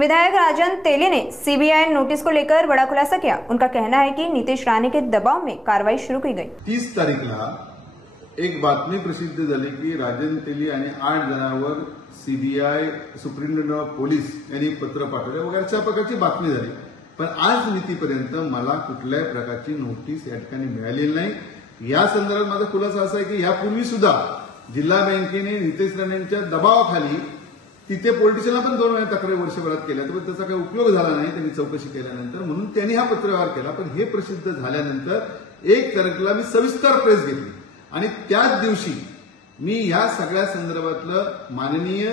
विधायक राजन तेली ने CBI notice को लेकर बड़ा खुलासा किया। उनका कहना है कि नीतीश राणे के दबाव में कार्रवाई शुरू की गई। 30 तारीखला एक बातमी प्रसिद्ध झाली की राजन तेली आणि 8 जणांवर सीबीआय सुप्रीमटेंडेंट ऑफ पोलीस यांनी पत्र पाठवले वगैरे अशा प्रकारची बातमी झाली। पण आज नीतीपर्यंत मला कुठल्याही प्रकारची नोटीस या ठिकाणी मिळालेली नाही। या संदर्भात माझा खुलासा असा आहे की यापूर्वी सुद्धा जिल्हा बँकेने नितेश राणेंच्या दबावाखाली तिथे पॉलिटिशियनला पण 2 वेळा तक्रारी वर्षभरात केल्या, तर त्याचा काही उपयोग झाला नाही। त्यांनी चौकशी केल्यानंतर म्हणून त्यांनी हा पत्रव्यवहार केला। पण हे प्रसिद्ध झाल्यानंतर 1 तारखेला मी सविस्तर प्रेस घेतली आणि त्याच दिवशी मी या सगळ्या संदर्भातलं माननीय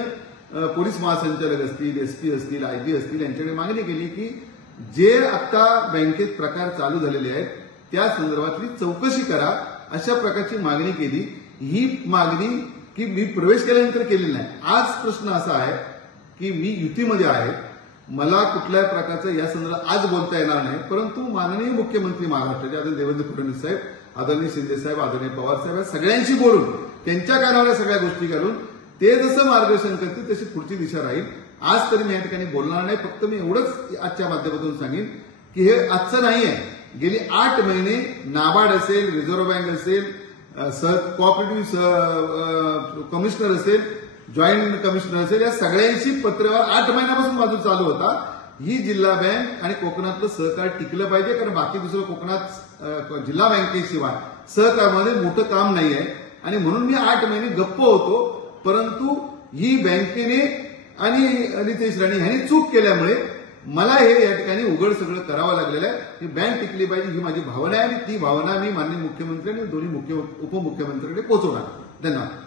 पोलीस महासंचालक असतील, एसपी असतील, आयजी असतील यांच्याकडे मागणी केली की जे आता बँकेत प्रकार चालू झालेले आहेत त्या संदर्भातली चौकशी करा, अशा प्रकारची मागणी केली। ही मागणी की मी प्रवेश केल्यानंतर केलेली नाही। आज प्रश्न असा आहे की मी युतीमध्ये आहे, मला कुठल्याही प्रकारचं या संदर्भात आज बोलता येणार नाही, परंतु माननीय मुख्यमंत्री महाराष्ट्राचे आदरणीय देवेंद्र फडणवीस साहेब, आदरणीय शिंदे साहेब, आदरणीय पवार साहेब सगळ्यांशी बोलून त्यांच्या कानावर सगळ्या गोष्टी घालून ते जसं मार्गदर्शन करतील तशी पुढची दिशा राहील। आज तरी मी या ठिकाणी बोलणार नाही, फक्त मी एवढंच आजच्या माध्यमातून सांगेन की हे आजचं नाहीये। गेली 8 महिने नाबार्ड असेल, रिझर्व्ह बँक असेल, कोऑपरेटिव्ह कमिशनर असेल, जॉईंट कमिशनर असेल, या सगळ्यांशी पत्रव्यवहार 8 महिन्यापासून माझा चालू होता। ही जिल्हा बँक आणि कोकणातलं सहकार टिकलं पाहिजे, कारण बाकी दुसरं कोकणात जिल्हा बँकेशिवाय सहकारमध्ये मोठं काम नाही आहे आणि म्हणून मी 8 महिने गप्प होतो। परंतु ही बँकेने आणि नितेश राणे यांनी चूक केल्यामुळे मला हे या ठिकाणी उघड सगळं करावं लागलेलं आहे। ही बँक टिकली पाहिजे ही माझी भावना आहे आणि ती भावना मी माननीय मुख्यमंत्री आणि दोन्ही उपमुख्यमंत्र्यांकडे पोहोचवणार। धन्यवाद।